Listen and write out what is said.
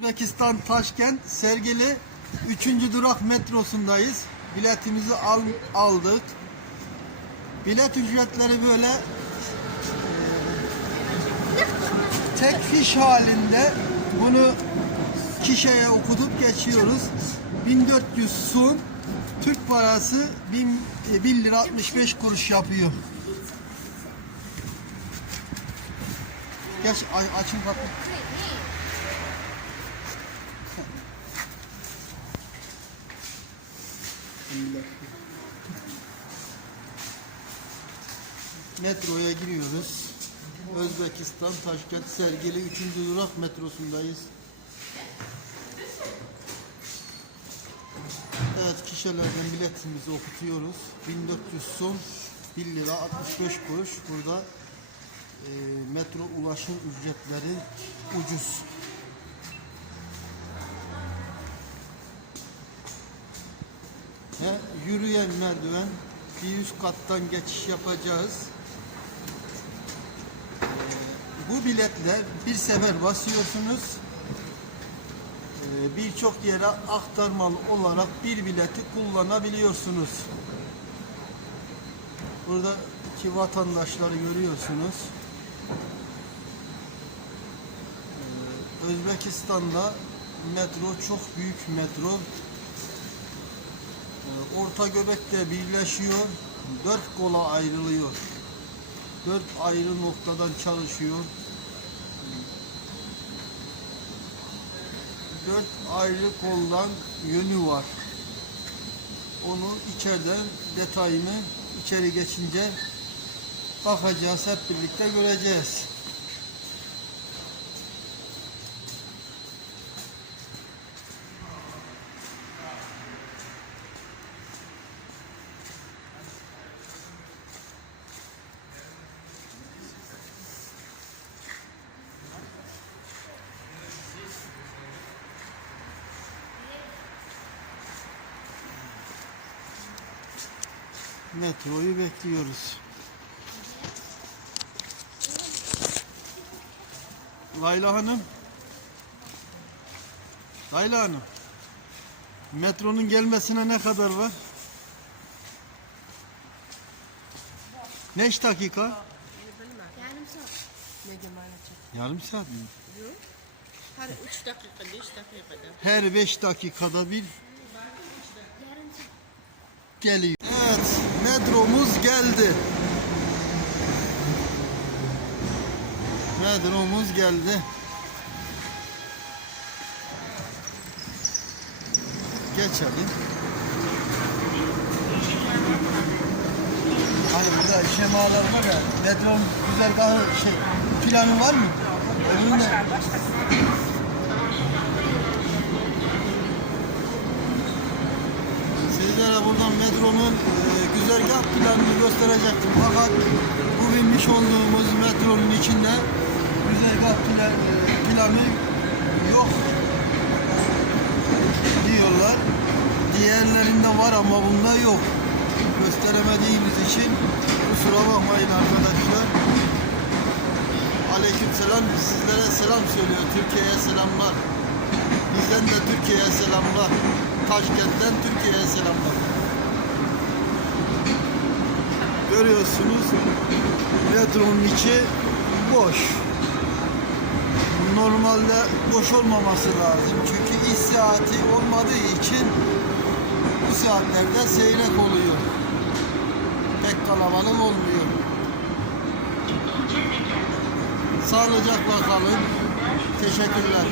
Özbekistan Taşkent Sergili 3. durak metrosundayız. Biletimizi al, aldık. Bilet ücretleri böyle e, tek fiş halinde bunu kişiye okutup geçiyoruz. 1400 sun Türk parası 1000, e, 1 lira 65 kuruş yapıyor. Geç açın kapıyı. Metroya giriyoruz. Özbekistan Taşkent Sergili 3. durak metrosundayız. Evet kişilerden biletimizi okutuyoruz. 1400 son 1 lira 65 kuruş. Burada e, metro ulaşım ücretleri ucuz. Ve yürüyen merdiven bir üst kattan geçiş yapacağız. Ee, bu biletle bir sefer basıyorsunuz. Ee, Birçok yere aktarmalı olarak bir bileti kullanabiliyorsunuz. Buradaki vatandaşları görüyorsunuz. Ee, Özbekistan'da metro çok büyük metro. Ee, Orta göbekte birleşiyor. Dört kola ayrılıyor. Dört ayrı noktadan çalışıyor. Dört ayrı koldan yönü var. Onu içeriden detayını içeri geçince bakacağız. Hep birlikte göreceğiz. Metroyu bekliyoruz. Layla Hanım. Layla Hanım. Metronun gelmesine ne kadar var? Neç dakika? Yarım saat. Yarım saat mi? Her üç dakika, beş dakikada. Her 5 dakikada bir geliyor. Geldi. Metromuz geldi. Geçelim. Hani burada şemalar var ya, metronun güzergahı şey, planı var mı? Öbüründe Sizlere buradan metronun e, güzergah planını gösterecektim. Fakat bu binmiş olduğumuz metronun içinde güzergah plan, e, planı yok diyorlar. Diğerlerinde var ama bunda yok. Gösteremediğimiz için kusura bakmayın arkadaşlar. Aleyküm selam. Sizlere selam söylüyor. Türkiye'ye selamlar. Bizden de Türkiye'ye selamlar. Taşkent'ten Türkiye'ye selamlar. Görüyorsunuz metronun içi boş. Normalde boş olmaması lazım. Çünkü iş saati olmadığı için bu saatlerde seyrek oluyor. Pek kalabalık olmuyor. Sağlıcakla kalın. Teşekkürler.